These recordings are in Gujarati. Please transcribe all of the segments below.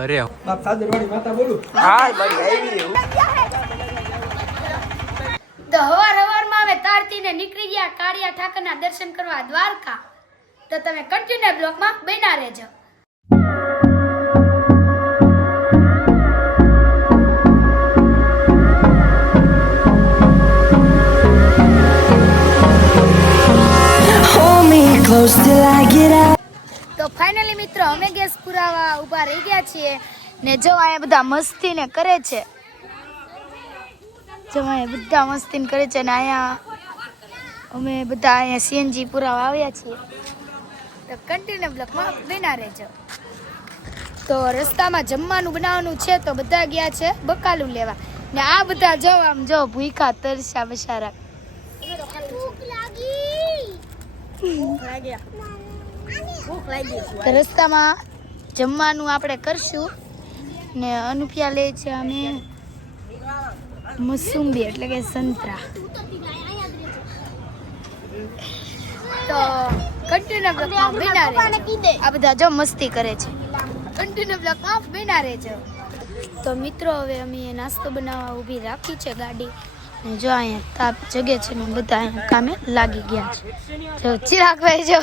ભરે બાપ સાદરવાડી માતા બોલું હા બડી આવી તો હવારમાં અમે તારતીને નીકળી ગયા કાળિયા ઠાકરના દર્શન કરવા દ્વારકા. તો તમે કન્ટિન્યુ બ્લોગમાં બન્યા રહેજો. તો ફાઇનલી મિત્રો અમે ગેસ પુરાવા ઊભા રહી ગયા છીએ ને જો અહીંયા બધા મસ્તી ને કરે છે. જો અહીંયા બધા મસ્તી કરે છે ને અહીંયા અમે બધા અહીંયા સીએનજી પુરાવા આવ્યા છીએ. તો કન્ટિન્યુ બ્લોકમાં બન્યા રહેજો. તો રસ્તામાં જમવાનું બનાવવાનું છે તો બધા ગયા છે બકાલું લેવા ને આ બધા જો આમ જો ભૂખા તરસ્યા બસારા. તો રસ્તામાં જમવાનું આપણે કરશું ને અનુપિયા લે છે અમે મોસંબી એટલે કે સંતરા. તો કન્ટિન્યુ બ્લોકમાં બન્યા રહેજો. આ બધા જો મસ્તી કરે છે. કન્ટિન્યુ બ્લોકમાં બન્યા રહેજો. તો મિત્રો હવે અમે નાસ્તો બનાવવા ઊભી રાખી છે ગાડી ને જો અહીંયા તાપ જગે છે ને બધા અહીંયા કામે લાગી ગયા છે. જો ચિરાગભાઈ જો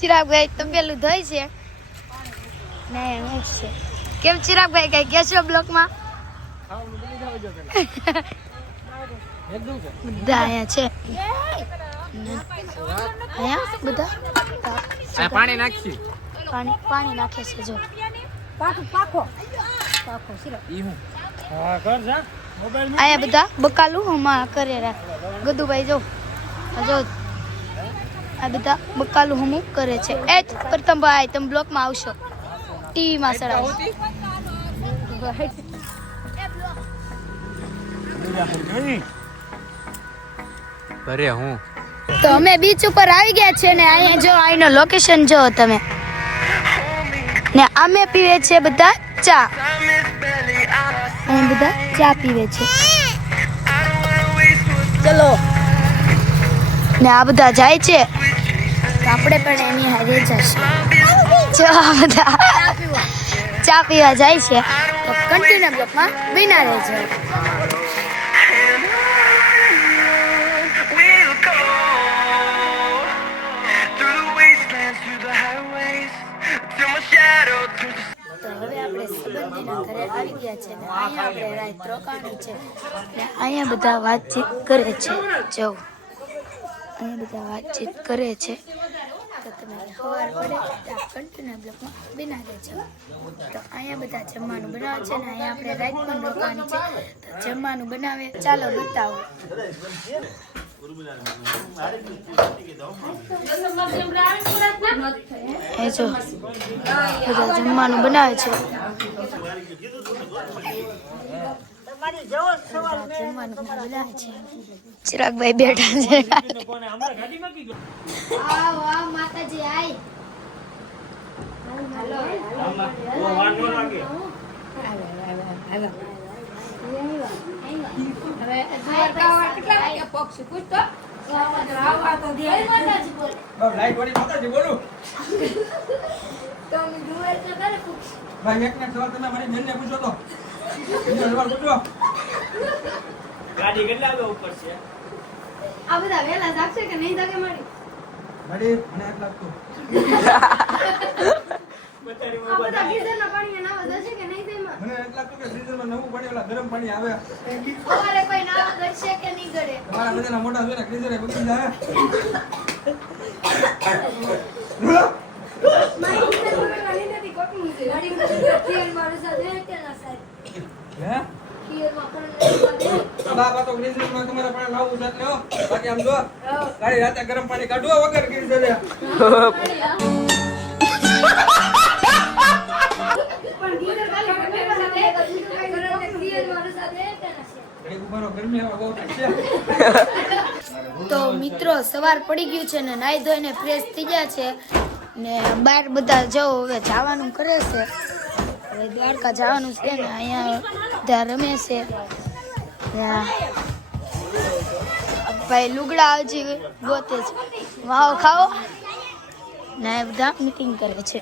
ચિરાગભાઈ તપેલું ધોઈ છે ને છે. કેમ ચિરાગભાઈ કઈ કહેશો બ્લોકમાં? બધા અહીંયા છે અહીંયા બધા પાણી નાખી પાણી નાખે છે. જો અહીંયા બધા બકાલું હમા કરે રાખ ગદુભાઈ જો જો આ બધા બકાલું હમું કરે છે. એ જ પ્રથમભાઈ તમે બ્લોકમાં આવશો ટીવીમાં સડાવો. ભરે હું તો અમે બીચ ઉપર આવી ગયા છે ને અહીંયા જો અહીંનો લોકેશન જો તમે ને અમે પીવે છે બધા ચા. અહીં બધા ચા પીવે છે. ચલો ને આ બધા જાય છે તો આપણે પણ એની હારે જશે. જો આ બધા ચા પીવા જાય છે તો કન્ટિન્યુ બ્લોકમાં બન્યા રહેજો. તો હવે આપણે સંબંધીના ઘરે આવી ગયા છે ને અહીંયા આપણે રાત રોકાણી છે ને અહીંયા બધા વાતચીત કરે છે. જો અહીંયા બધા વાતચીત કરે છે તો તમે સવાર પડે ત્યાં કન્ટિન્યુ બ્લોકમાં બના રહેજો. તો અહીંયા બધા જમવાનું બનાવે છે ને અહીંયા આપણે રાત પણ રોકાણી છે તો જમવાનું બનાવે ચાલો બતાવો. એ જો બધા જમવાનું બનાવે છે. જમવાનું બનાવે છે. ચિરાગભાઈ બેઠા છે. માતાજી આય ગાડી કેટલા વાગે ઉપર છે? આ બધા વેલા જાગશે કે નહીં જાગે મારી ગાડી મને એક લાગતું આ બધા ગીઝરના પાણી નાવા જશે કે નહીં તેમાં મને એક લાગતું કે ફ્રીઝરમાં નવું પાણી ઓલા ગરમ પાણી આવે સવારે કોઈ નાવા ગળશે કે નહીં ગળે તમારા બધાના મોટા જોઈને ફ્રીઝરે બગડી જાય. મારી ગીઝર પાણી નથી કોકનું છે મારી ગીઝર મારું સાથે કે ના સાહેબ હે ખીરમાં પણ બાપા તો ફ્રીઝરમાં તમારે પાણી લાવવું છે એટલે બાકી આમ જો ગાડી રાતે ગરમ પાણી કાઢવા વગર ફ્રીઝરે તો મિત્રો સવાર પડી ગયું છે ને નાઈ ધોઈને ફ્રેશ થઈ ગયા છે ને બહાર બધા જવો હવે જવાનું કરે છે. હવે દ્વારકા જવાનું છે ને અહીંયા બધા રમે છે. ભાઈ લુગડા હજી ગોતે છે. વાવ ખાઓ ને બધા મીટિંગ કરે છે.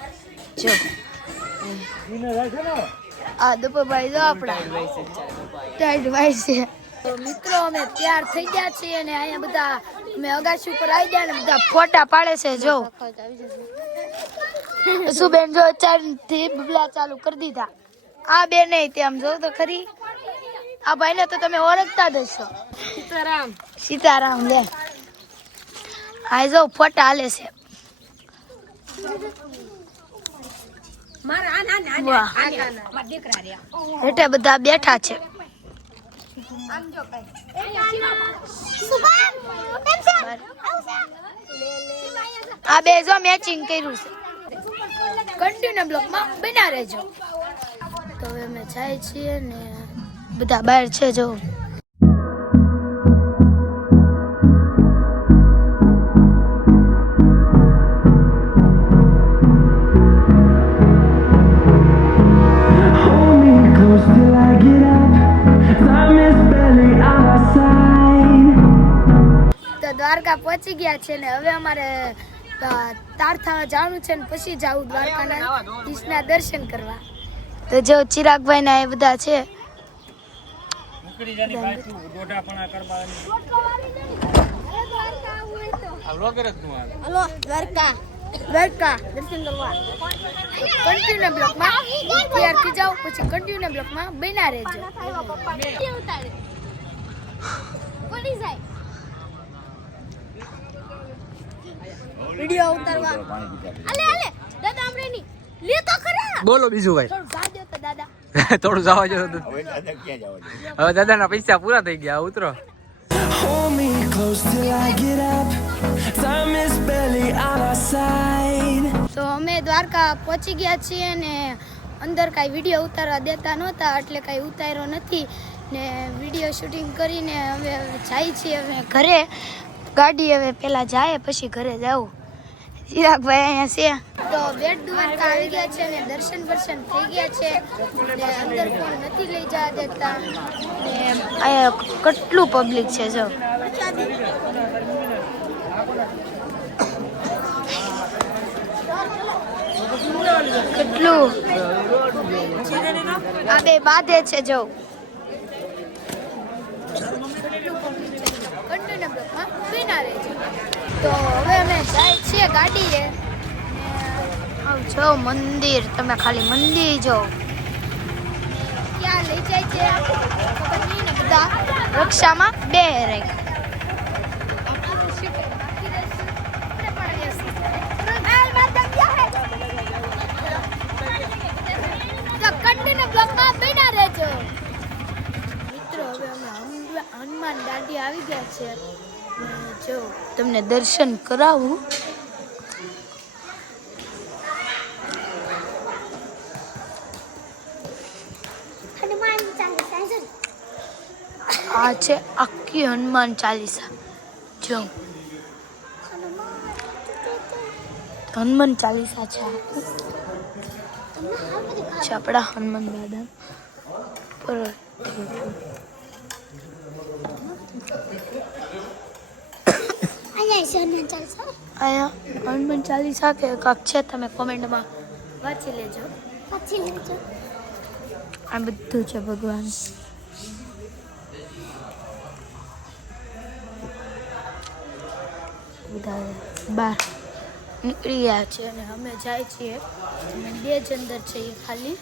જો આ દુપભાઈ જો આપણા ટાઈટ વાઈસ છે. તો મિત્રો અમે તૈયાર થઈ ગયા છીએ અને અહીંયા બધા અમે અગાસી ઉપર આવી ગયા ને બધા ફોટા પાડે છે. જો શું બેન જો ચારથી બબલા ચાલુ કરી દીધા. આ બે નહીં તે આમ જો તો ખરી. આ ભાઈને તો તમે ઓળખતા જ હશો. સીતારામ લે આ જો ફોટા હાલે છે. એટલે બધા બેઠા છે. આ બે જો મેચિંગ કર્યું છે. કન્ટિન્યુ બ્લોકમાં બના રહેજો. તો હવે અમે જાય છીએ ને બધા બહાર છે. જો દ્વારકા પહોંચી ગયા છે ને હવે અમારે તારથા જવાનું છે ને પછી જાવું દ્વારકાના કૃષ્ણના દર્શન કરવા. તો જો ચિરાગભાઈ ના એ બધા છે. દ્વારકા દર્શન કરવા કન્ટિન્યુ બ્લોકમાં તૈયાર થઈ જાવ પછી કન્ટિન્યુ બ્લોકમાં બના રહેજો. વિડિયો ઉતારવા અલે દાદા આપણે ની લે તો ખરા. બોલો બીજું ભાઈ. થોડું જા દે તો દાદા. થોડું જવા જો. હવે દાદા ક્યાં જવા દે? હવે દાદાના પૈસા પૂરા થઈ ગયા. ઉતરો. Hold me close till I get up. Time is barely on our side. તો અમે દ્વારકા પહોંચી ગયા છીએ ને અંદર કાંઈ વિડીયો ઉતારવા દેતા નહોતા એટલે કાંઈ ઉતાર્યો નથી ને વિડીયો શૂટિંગ કરીને હવે જાય છીએ હવે ઘરે. ગાડી હવે પહેલાં જાય પછી ઘરે જાવું. ચિરાગભાઈ અહીંયા છે. તો બેટ દ્વારકા આવી ગયા છે ને દર્શન વર્શન થઈ ગયા છે ને અંદર ફોન નથી લઈ જવા દેતા ને અહીંયા કેટલું પબ્લિક છે. જો કેટલું આ બે બાંધે છે. જો તો હવે અમે જાય છીએ ગાડીએ. જો મંદિર તમે ખાલી મંદિર જો ક્યાં લઈ જાય છે ખબર નહીં ને બધા રક્ષામાં બે રહી. મિત્રો હવે અમે હનુમાન દાંડી આવી ગયા છે. જો તમને દર્શન કરાવું. આ છે આખી હનુમાન ચાલીસા. જો હનુમાન ચાલીસા છે આપણા હનુમાન દાદા પર. અહીંયા હનુમાન ચાલીસા કે કાંક છે તમે કોમેન્ટમાં વાંચી લેજો. આ બધું છે ભગવાન. બધા બહાર નીકળી ગયા છે અને અમે જાય છીએ. અમે બે જ અંદર છીએ ખાલી.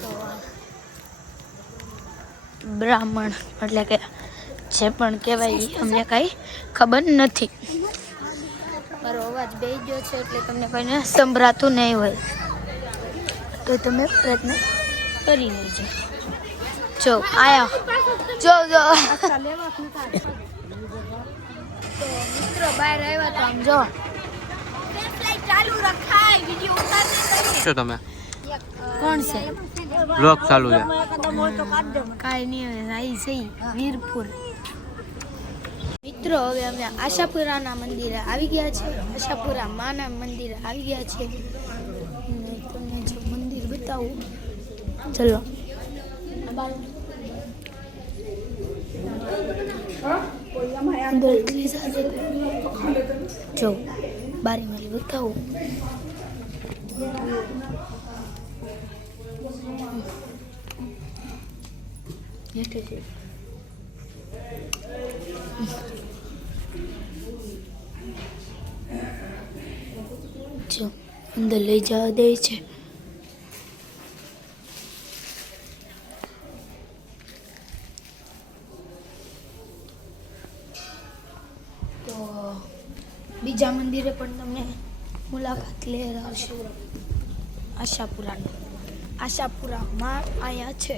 તો બ્રાહ્મણ એટલે કે જે પણ કહેવાય અમને કાંઈ ખબર નથી. મારો અવાજ બેસી ગયો છે એટલે તમને કોઈને સંભળાતું નહીં હોય તો તમે પ્રયત્ન કરી લેજો. જો આયા જો જો તો મિત્રો બહાર આવ્યા તો આમ જો ચાલુ રખાય વિડિયો ઉતારને શું તમે કોણ છે બ્લોગ ચાલુ છે? કાંઈ નહીં આવી જઈ વીરપુર. મિત્રો હવે અમે આશાપુરાના મંદિરે આવી ગયા છે. આશાપુરા માના મંદિરે આવી ગયા છે. તમને જો મંદિર બતાવું ચલો. જો બારી મારી બતાવું. જો અંદર લઈ જવા દે છે. તો બીજા મંદિરે પણ તમને મુલાકાત લેવડાવશું. આશાપુરામાં અહીંયા છે,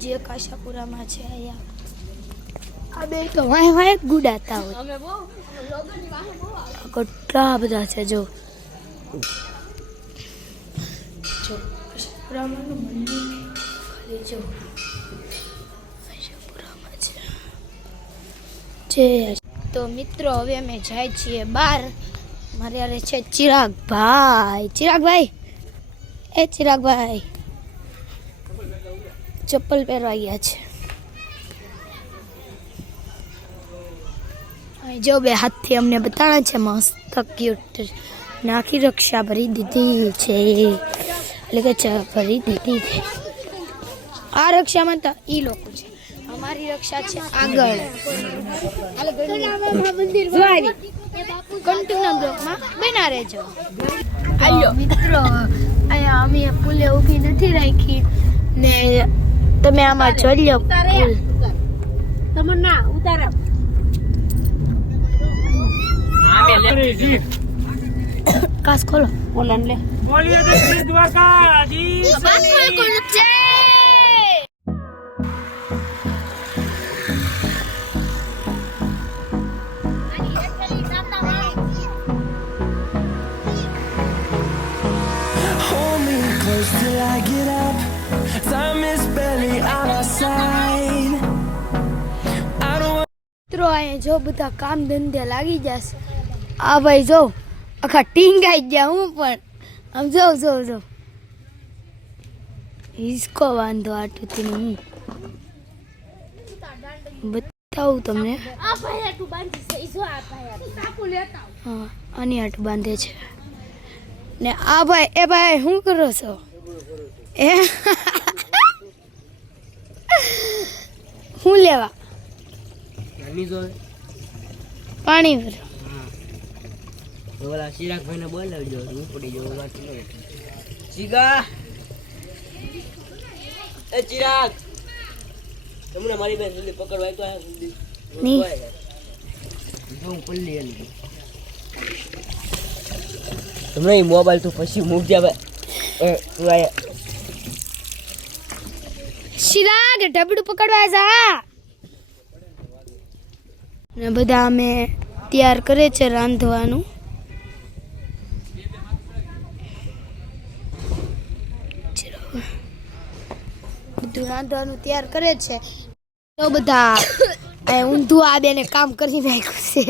જે એક આશાપુરામાં છે અહીંયા. આ બે તો વાય ગુડાતા હોય. કેટલા બધા છે જો આશાપુરામાંનું મંદિર ખાલી જો આશાપુરામાં છે. તો મિત્રો હવે અમે જાય છીએ બહાર. મારે યારે છે ચિરાગભાઈ. ચિરાગભાઈ ચપ્પલ પહેરવા ગયા છે. જો બે હાથથી અમને બતાવે છે મસ્ત ક્યુટ. નાખી રક્ષા ભરી દીધી છે, એટલે કે ભરી દીધી છે. આ રક્ષામાં તો ઈ લોકો છે, અમારી રક્ષા છે આગળ. કન્ટિન્યુ બ્લોકમાં બના રહેજો. મિત્રો અહીંયા અમે પુલે ઊભી નથી રાખી ને તમે આમાં જોઈ લો. તમન્ના ઉતારો. કાસ ખોલો. બોલન લે. બોલીએ તો શ્રી દ્વારકાજી. બાપુ કોણ છે? Hold me close till I get up. Time is barely on our side. I don't want મિત્રો અહીંયા જો બધા કામ ધંધે લાગી જશે. આ ભાઈ જો આખા ટીંગાઈ ગયા. હું પણ આમ જો હિસકો વાંધો આટુથી હું બતાવું તમને. હા આની આટું બાંધે છે ને આ ભાઈ. એ ભાઈ શું કરો છો? એ હું લેવા પાણી ભરો. ઓલા ચિરાગભાઈ ને બોલાવજો, હું પડી જાઉં વાત નહીં. ચિગા એ ચિરાગ, તમને મારી બેન જલ્દી પકડવા તો આ સુધી હું પલ્લી એલી તમને મોબાઈલ તો પછી મૂકજે. હવે તું આયા શિરાગ ઢબડું પકડવા જા. ને બધા અમે તૈયાર કરે છે રાંધવાનું. બધું રાંધવાનું તૈયાર કરે છે. તો બધા ઊંધું આ બેને કામ કરી નાખ્યું છે.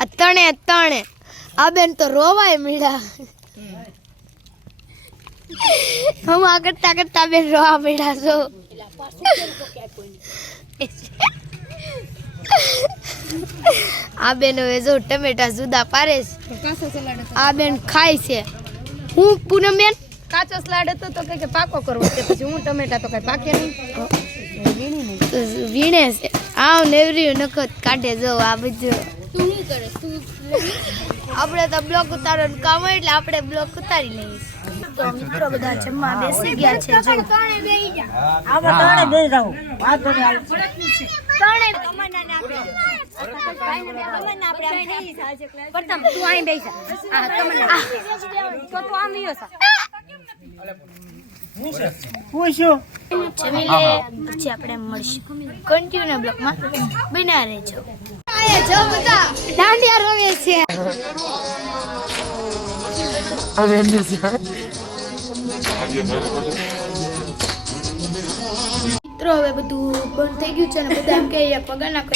આ તણે આ બેન તો રોવાય મળ્યા. હમ આ કરતા બેન રોવા મળ્યા છો. આ બેન હવે જો ટમેટા જુદા પારે છે. આ બેન ખાય છે. હું પૂનમ બેન કાચો સલાડ હતો તો કે પાકો કરવો છે, પછી હું ટમેટા તો કઈ પાકે નહીં વીણે છે. આવ નેવરી નખત કાઢે જો આ બધું. તું શું કરે? આપણે તો બ્લોક ઉતારવાનું કામ હોય એટલે આપણે બ્લોક ઉતારી લઈએ. તો મિત્રો બધા જમવા બેસી ગયા છે. જમી લે પછી આપણે મળશું કન્ટિન્યુ બ્લોકમાં. બના રહેજો. જો બધા દાંડિયા રમે છે. મિત્રો હવે બધું બંધ થઈ ગયું છે ને બધા એમ કે પગાર નાખો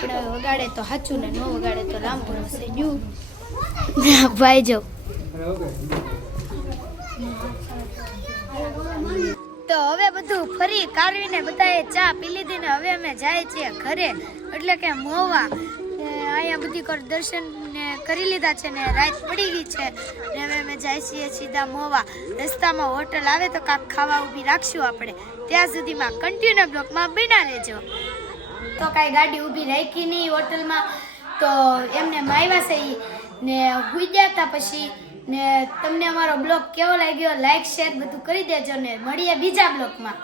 પણ હવે વગાડે તો સાચું ને ન વગાડે તો લાંબુ હશે. ગયું ભાઈ જો. તો હવે બધું ફરી કારવીને બધાએ ચા પી લીધી ને હવે અમે જાય છીએ ઘરે, એટલે કે મોવા. અહીંયા બધી દર્શન ને કરી લીધા છે ને રાત પડી ગઈ છે ને હવે અમે જાય છીએ સીધા મોવા. રસ્તામાં હોટલ આવે તો કાંક ખાવા ઊભી રાખશું આપણે. ત્યાં સુધીમાં કન્ટિન્યુ બ્લોકમાં બના રહેજો. તો કાંઈ ગાડી ઊભી રાખી નહીં હોટલમાં, તો એમને આવ્યા છે ને હુઈ ગયા હતા. પછી ને તમને અમારો બ્લોગ કેવો લાગ્યો લાઈક શેર બધું કરી દેજો ને મળીએ બીજા બ્લોગમાં.